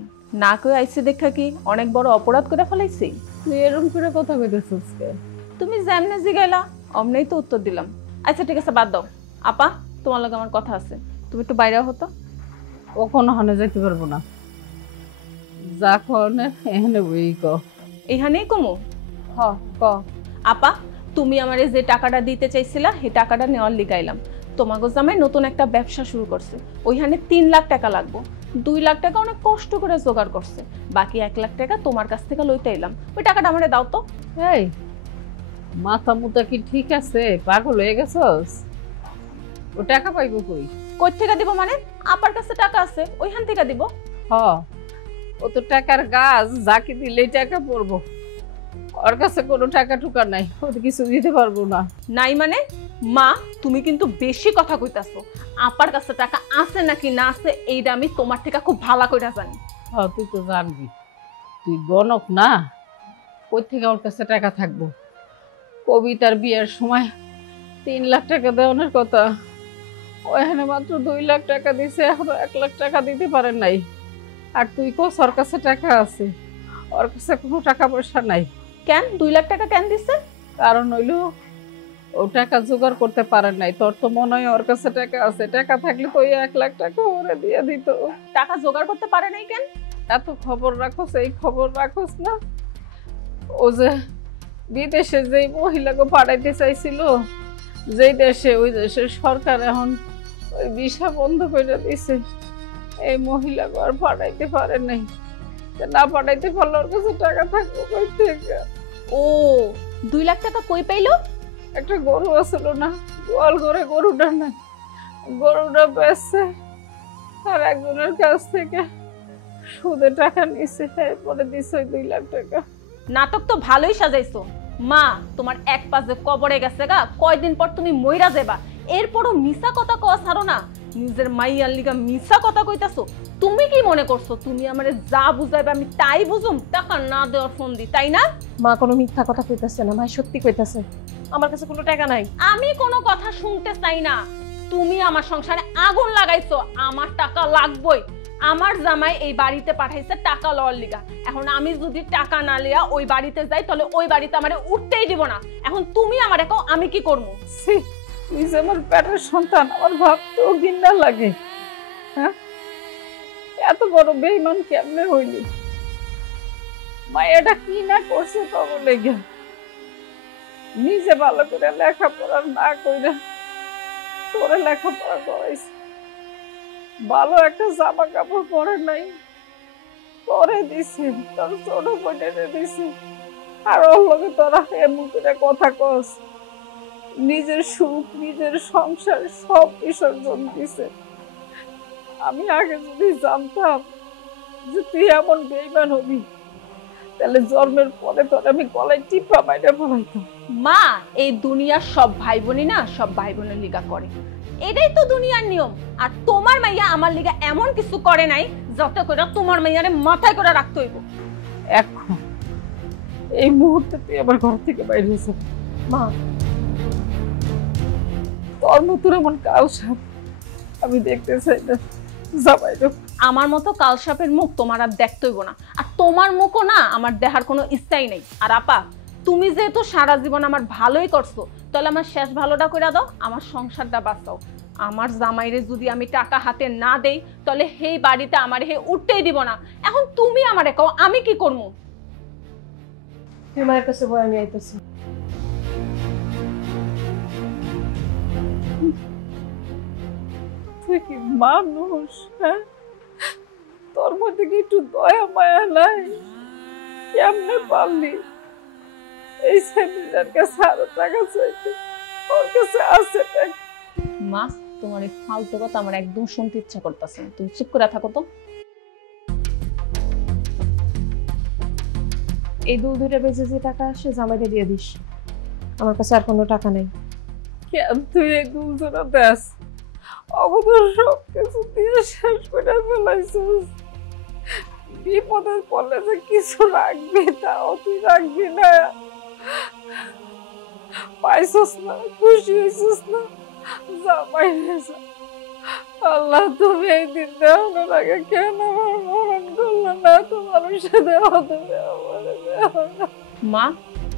না কই আইছে দেখা কি অনেক বড় অপরাধ করে ফেলাইছি? তুই এরকম করে কথা কইতেছিস কেন? তুমি যেমনে জিগাইলা অমনেই তো উত্তর দিলাম। আচ্ছা ঠিক আছে বাদ দাও। আপা তোমার লগে আমার কথা আছে, তুমি একটু বাইরে হতো। কখনো হানে যাইতে পারবো না, যা কনে এখানে বই ক। এইখানেই কমু? হ ক। আপা তুমি আমারে যে টাকাটা দিতে চাইছিলা সেই টাকাটা নেওয়ার লিগাইলাম। তোমাগো জামাই নতুন একটা ব্যবসা শুরু করছে, ওইখানে 3 লাখ টাকা লাগবো। 2 লাখ টাকা অনেক কষ্ট করে জোগাড় করছে, বাকি 1 লাখ টাকা তোমার কাছ থেকে লইতে এলাম। ওই টাকাটা আমারে দাও তো। এই মাথা মুতা কি ঠিক আছে? পাগল হয়ে গেছস? ও টাকা পাইবো কই? কই থেকে দিব মানে? আপার কাছে টাকা আছে, ওইখান থেকে দিব। হ ও তো টাকার গাছ, যাকে দিলেই টাকা পড়বো। ওর কাছে কোনো টাকা টুকা নাই, ও তো কিছু দিতে পারবো না। নাই মানে? মা তুমি কিন্তু বেশি কথা কইতাছো। আপার কাছে টাকা আছে নাকি না আছে এইটা আমি তোমার থেকে খুব ভালো করে জানি। হ্যাঁ তুই তো জানবি, তুই গণক না, কই থেকে ওর কাছে টাকা থাকবো? কবিতার বিয়ের সময় 3 লাখ টাকা দেওয়ানোর কথা, ওখানে মাত্র 2 লাখ টাকা দিছে, এখনো 1 লাখ টাকা দিতে পারেন নাই। আর তুই কোস ওর কাছে টাকা আছে? ওর কাছে কোনো টাকা পয়সা নাই। কেন 2 লাখ টাকা কেন দিছে? কারণ হইলো ও টাকা জোগাড় করতে পারেন নাই। তোর তো মনে হয় ওর কাছে টাকা আছে, টাকা থাকলে তো 1 লাখ টাকা ওরে দিয়ে দিত। টাকা জোগাড় করতে পারে নাই কেন? এত খবর রাখোস, এই খবর রাখোস না? ও যে বিদেশে যেই মহিলাকে পাঠাইতে চাইছিল, যেই দেশে, ওই দেশের সরকার এখন ওই ভিসা বন্ধ করে দিছে। এই মহিলাকে আর পাঠাইতে পারে নাই। না পাঠাইতে পারলে ওর কাছে টাকা থাকবো কই থেকে? ও 2 লাখ টাকা কই পাইলো? একটা গরু আসলো না, গোয়াল ঘরে গরুটা নাই, গরুটা বেচছে আর একজনের কাছ থেকে সুদে টাকা নিছে, এরপরে দিছে 2 লাখ টাকা। নাটক তো ভালোই সাজাইছো মা। তোমার এক পাশে কবরে গেছে গা, কয়দিন পর তুমি মইরা যাবা, এরপরও মিছা কথা কওয়া ছাড়ো না। নিজের মাইয়ার লিগা মিছা কথা কইতাছো। তুমি কি মনে করছো তুমি আমারে যা বুঝাইবে আমি তাই বুঝুম? টাকা না দেওয়ার ফোন দি, তাই না? মা কোনো মিথ্যা কথা কইতাছে না, ভাই সত্যি কইতাছে, আমার কাছে কোনো টাকা নাই। আমি কোনো কথা শুনতে চাই না। তুমি আমার সংসারে আগুন লাগাইছো, আমার টাকা লাগবেই। আমার জামাই এই বাড়িতে পাঠাইছে টাকা লওয়ার লিগা। এখন আমি যদি টাকা না লিয়া ওই বাড়িতে যাই, তাহলে ওই বাড়িতে আমারে উঠতেই দিব না। এখন তুমি আমারে কও আমি কি করবো? তুই যে আমার পেটের সন্তান, আমার ভাবতেও ঘৃণা লাগে। হ্যাঁ এত বড় বেঈমান কেমনে হইলি? মায়েরা কি না করছে তবে লেগে, নিজে ভালো করে লেখাপড়া না কইরা তোরে লেখাপড়া করাইছে, ভালো একটা জামা কাপড় পরে নাই, পরে দিছে, তোর ছোট বোনেরে দিছে। আর ওর লগে তোরা এমন করে কথা কস, নিজের সুখ নিজের সংসার সব বিসর্জন দিছে। আমি আগে যদি জানতাম যে তুই এমন বেঈমান হবি, তাহলে জন্মের পরে তোর আমি গলায় টিপা মাইরা ফেলাইতাম। মা এই দুনিয়ার সব ভাই বোনই না সব ভাই বোনের লিগা করে, এটাই তো দুনিয়ার নিয়ম। আর তোমার মাইয়া আমার লিগা এমন কিছু করে নাই যত করে তোমার মাইয়ারে মাথায় করে রাখতে হইব। এখন এই মুহূর্তে তুই আমার ঘর থেকে বাইরে হয়েছে। মা তোর মতো এমন কাল সাপ আমি দেখতে চাই না। জামাই আমার মতো কাল সাপের মুখ তোমার আর দেখতে হইব না। আর তোমার মুখও না আমার দেখার কোনো ইচ্ছাই নেই। আর আপা, তুমি যেহেতু সারা জীবন আমার ভালোই করছো, তাহলে আমার শেষ ভালোটা করে দাও, আমার সংসারটা বাঁচাও। আমার জামাইরে যদি আমি টাকা হাতে না দেই, তাহলে সেই বাড়িতে আমার হে উঠতেই দিব না। এখন তুমি আমারে কও আমি কি করবো? তুই মায়ের কাছে বই, আমি আইতেছি। তুই কি মানুষ? হ্যাঁ, তোর মধ্যে কি একটু দয়া মায়া নাই? কেমনে পারলি এই ছেলেটার কাছে আরো টাকা চাইতে? ওর কাছে আছে টাকা। মা, তোমার এই ফালতু কথা আমার একদম শুনতে ইচ্ছা করতেছে না, তুমি চুপ করে থাকো তো। এই দুধের বেঁচে যে টাকা আসে জামাইকে দিয়ে দিস, আমার কাছে আর কোনো টাকা নেই। কেন তুই এই দুজনা দেশ অবদর সব কিছু দিয়ে শেষ করে ফেলাইছিস? বিপদের পড়লে যে কিছু রাখবি, তাও তুই রাখবি না। পাইছিস না, খুশি হয়েছিস না, যা পাইছিস। আল্লাহ, তুমি এই দিন দেওয়ানোর আগে কেন আমার মরণ করলো না? তোমার সাথে মা,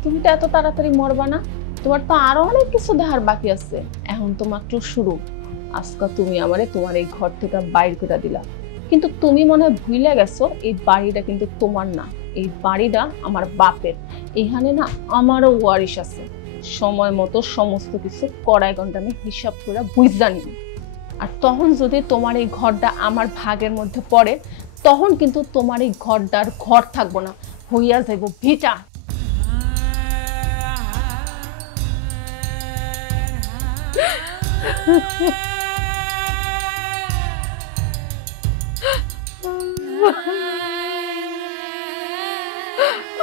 তুমি তো এত তাড়াতাড়ি মরবা না, তোমার তো আরো অনেক কিছু দেখার বাকি আছে। এখন তো মাত্র শুরু। আজকে তুমি আমারে তোমার এই ঘর থেকে বাইর করে দিলা, কিন্তু তুমি মনে হয় ভুলে গেছো এই বাড়িটা কিন্তু তোমার না, এই বাড়িটা আমার বাপের। এখানে না আমারও ওয়ারিশ আছে। সময় মতো সমস্ত কিছু কড়াই ঘন্টা আমি হিসাব করে বুঝা নিব। আর তখন যদি তোমার এই ঘরটা আমার ভাগের মধ্যে পড়ে, তখন কিন্তু তোমার এই ঘরটার ঘর থাকবো না, হইয়া যাইব ভিটা।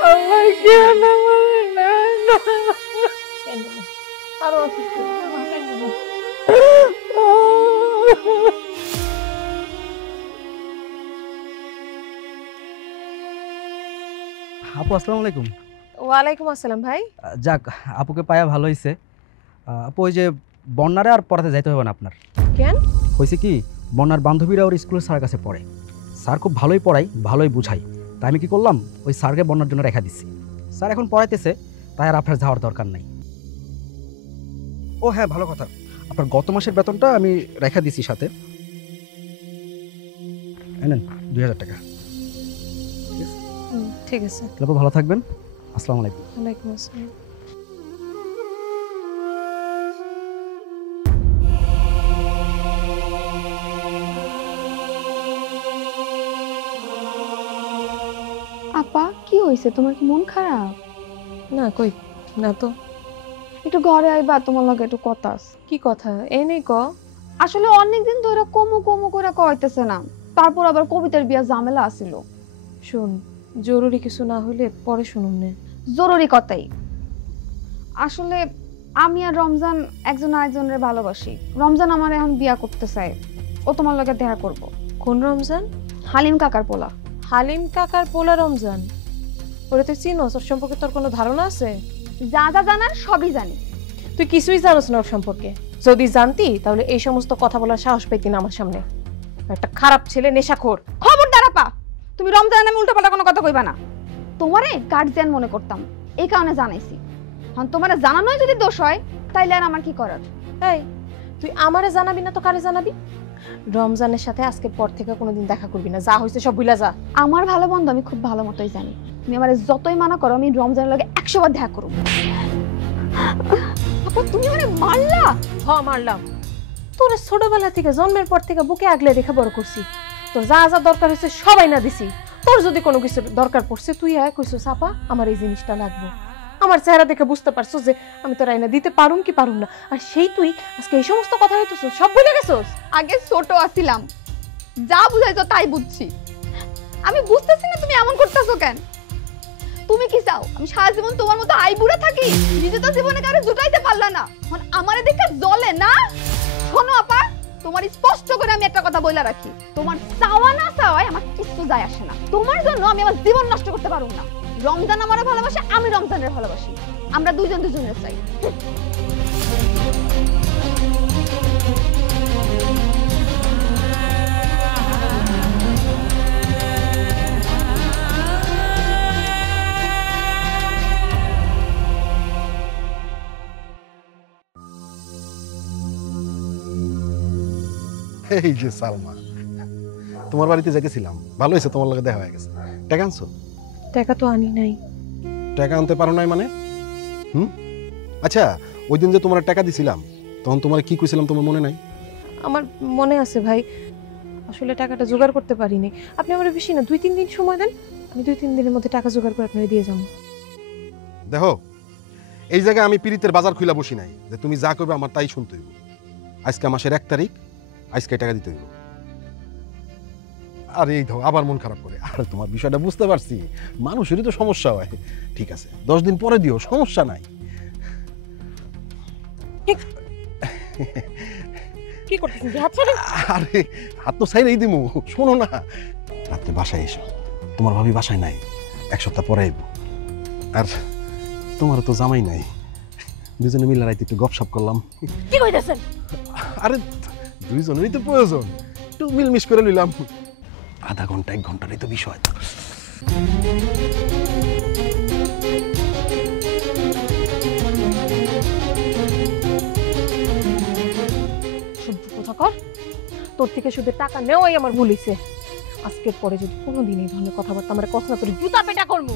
আল্লাহ কেন আরো অসুস্থ আপু, আসসালামু আলাইকুম। ওয়ালাইকুম আসসালাম ভাই। যাক, আপুকে পায়া ভালো হয়েছে। আপু, ওই যে বন্যারে আর পড়াতে যাইতে হবে না আপনার। কেন? হয়েছে কি, বন্যার বান্ধবীরা ওর স্কুলের স্যারের কাছে পড়ে। স্যার খুব ভালোই পড়ায়, ভালোই বুঝাই। তাই আমি কি করলাম, ওই স্যারকে বন্যার জন্য রেখা দিচ্ছি। স্যার এখন পড়াইতেছে, তাই আর আপনার যাওয়ার দরকার নাই। ও হ্যাঁ, ভালো কথা, আপনার গত মাসের বেতনটা আমি রেখা দিচ্ছি সাথে। নেন 2000 টাকা। ঠিক আছে, আপু ভালো থাকবেন। আসসালামু আলাইকুম। ওয়ালাইকুম আসসালাম। আপা, কি হয়েছে? তোমার কি মন খারাপ? না কই না তো। একটু ঘরে আইবা, তোমার লগে একটু কথা আছে। কি কথা? এই নেই ক। আসলে অনেকদিন ধরে কমু কমু করে কইতেছে না, তারপর আবার কবিতার বিয়া ঝামেলা আছিল। শুন, জরুরি কিছু না হইলে পরে শুনুম নে। জরুরি কথাই। আসলে আমি আর রমজান একজন আরেকজনের ভালোবাসি। রমজান আমার এখন বিয়া করতে চায়, ও তোমার লগে দেখা করব। কোন রমজান? হালিম কাকার পোলা। হালিম কাকার পোলা রমজান? ওরে তুই চিনোস? ওর সম্পর্কে তোর কোনো ধারণা আছে? যা যা জানার সবই জানি। তুই কিছুই জানোস না ওর সম্পর্কে। যদি জানতি তাহলে এই সমস্ত কথা বলার সাহস পেতি না আমার সামনে। একটা খারাপ ছেলে, নেশাখোর। খবরদার আপা, তুমি রমজানের নামে উল্টাপাল্টা কোনো কথা কইবা না। তোমারে গার্জিয়ান মনে করতাম, এই কারণে জানাইছি। হন তোমারে জানানোই যদি দোষ হয়, তাইলে আর আমার কি করার? এই, তুই আমারে জানাবি না তো কারে জানাবি? রমজানের সাথে আজকের পর থেকে কোনোদিন দেখা করবি না, যা হইছে সব ভুলা যা। আমার ভালো বন্ধু আমি খুব ভালো মতোই জানি। তুমি আমারে যতই মানা করো, আমি রমজানের লগে 100 বার দেখা করব। আপা, তুমি আমারে মারলা? হ্যাঁ, মারলাম। তোর ছোটবেলা থেকে, জন্মের পর থেকে বুকে আগলে রেখে বড় করছি। তোর যা যা দরকার হয়েছে সবাই না দিছি। তোর যদি কোনো কিছু দরকার পড়ছে, তুই কইছিস আপা আমার এই জিনিসটা লাগবে। আমার চেহারা দেখে বুঝতে পারছো যে আমি তোর আইনা দিতে পারুম কি পারুম না। আর সেই তুই আজকে এই সমস্ত কথা হইতেছ, সব ভুলে গেছস। আগে ছোট আছিলাম, যা বুঝাইছো তাই বুঝছি। আমি বুঝতেছি না তুমি এমন করতেছো কেন। তুমি কি চাও আমি সারা জীবন তোমার মতো আইবুড়া থাকি? নিজে তো জীবনে কারো জুটাইতে পারলা না, এখন আমারে দেখে জ্বলে না? শোনো আপা, তোমার স্পষ্ট করে আমি একটা কথা বইলা রাখি, তোমার চাওয়া না চাওয়ায় আমার কিছু যায় আসে না। তোমার জন্য আমি আমার জীবন নষ্ট করতে পারবো না। রমজান আমারে ভালোবাসে, আমি রমজানের ভালোবাসি। আমরা দুইজন দুজনের চাই। এই যে সালমা, তোমার বাড়িতে যাইতেছিলাম, ভালো হয়েছে তোমার লগে দেখা হয়ে গেছে। টাকা আনছো? টাকা তো আনি নাই। টাকা আনতে পারো নাই মানে? আচ্ছা, ওই দিন যে তোমার টাকা দিছিলাম তখন তোমার কি কইছিলাম তোমার মনে নাই? আমার মনে আছে ভাই, আসলে টাকাটা জোগাড় করতে পারিনি। আপনি আমার বেশি না 2-3 দিন সময় দেন, আমি 2-3 দিনের মধ্যে টাকা জোগাড় করে আপনাকে দিয়ে যাবো। দেখো, এই জায়গায় আমি পিরিতের বাজার খুইলা বসি নাই যে তুমি যা করবে আমার তাই শুনতে হইব। আজকে মাসের 1 তারিখ, আজকে টাকা দিতে হইব। আর এই ধর আবার মন খারাপ করে। আর তোমার বিষয়টা বুঝতে পারছি, মানুষেরই তো সমস্যা হয়। ঠিক আছে, 10 দিন পরে দিও, সমস্যা নাই। কি করতেছেন? হাত ছাড়েন। আরে হাত তো ছাইরেই দিমু। শোনো না, রাত্রে বাসায় এসো। তোমার ভাবি বাসায় নাই, 1 সপ্তাহ পরে আইব। আর তোমার তো জামাই নাই, দুজনে মিলে রাইতে একটু গপসপ করলাম। কি কইতাছেন? আরে দুইজনেরই তো প্রয়োজন, একটু মিলমিশ করে নিলাম। আধা ঘন্টা 1 ঘন্টারই তো বিষয়। শুদ্ধ কথা কর, তোর থেকে শুধু টাকা নেওয়াই আমার ভুল হইছে। আজকের পরে যদি কোনোদিন এই ধরনের কথাবার্তা আমার কথা তোর জুতা পেটা করবো।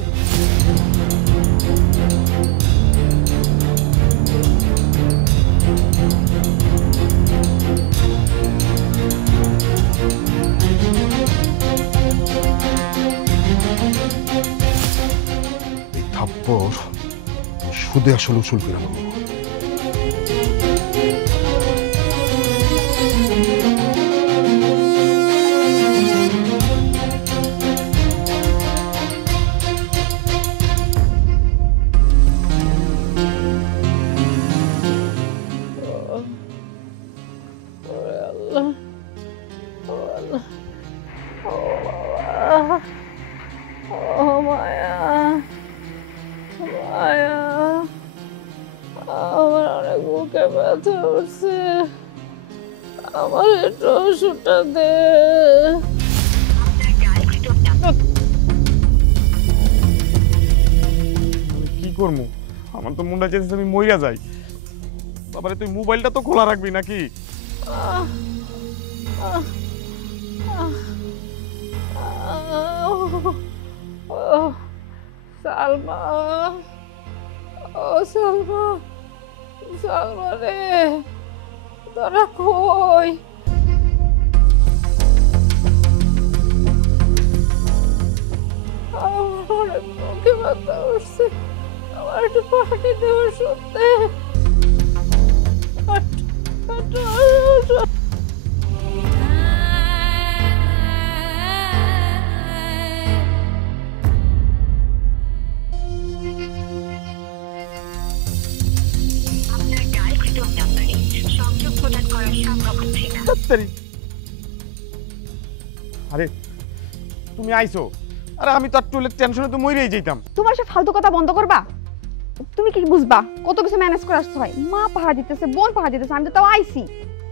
এই থাপ্পড় সুদে আসলে উসুল করে নেব। আমার একটু ওষুধটা দে। কি করবো, আমার তো মনটা চাইছে আমি মইরা যাই। বাবারে তুই মোবাইলটা তো খোলা রাখবি নাকি? সালমা, ও সালমা, সালমা রে, তোরা কই? আমার মুখে ব্যথা উঠছে, আমার একটু পানি দেওয়ার সত্যি। আরে তুমি আইছো, আরে আমি তো আর টুলের টেনশনে তো মইরেই যাইতাম। তোমার সব ফালতু কথা বন্ধ করবা? তুমি কি বুঝবা কত কিছু ম্যানেজ করে আসতে হয়? মা পাহাড় দিতেছে, বোন পাহাড় দিতেছে, আমি তো তাও আইছি।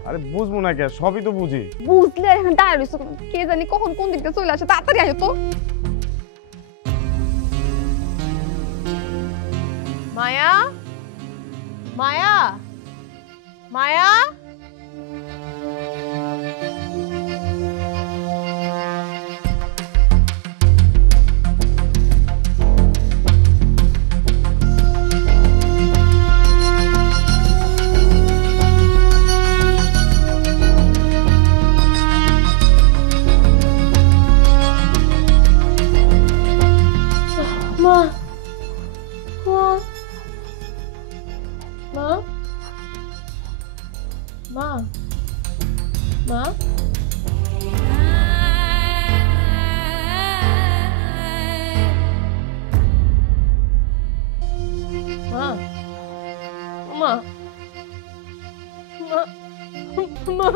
আরে বুঝবো না কে, সবই তো বুঝি। বুঝলে এখন দাঁড়িয়ে রইছো, কে জানি কখন কোন দিকটা চলে আসে। তাড়াতাড়ি আয়ো তো। মায়া, মায়া, মায়া, মা, মা, মা, মা, মা, মা, মা, মা,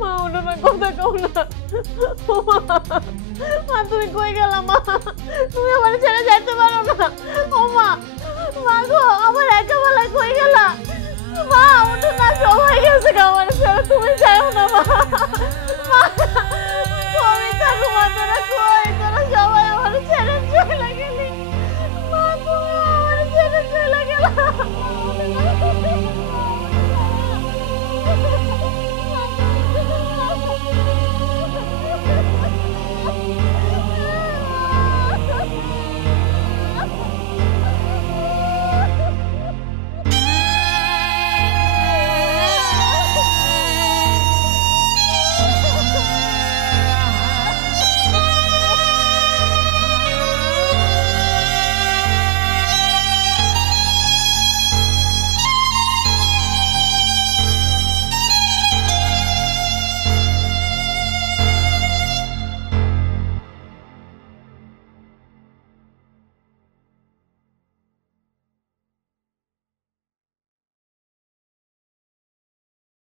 মা, ওটা না, কথা কও না। মা, তুমি কই গেলা? মা, তুমি আমার ছেড়ে যেতে পারো না। ও মা, মা গো, আমার একা বেলায় কই গেলা? মা, ওটা না, সবাই গেছে গো আমার ছেড়ে, তুমি যাও না মা। মা, কবিতা, তোমার তোরা কই?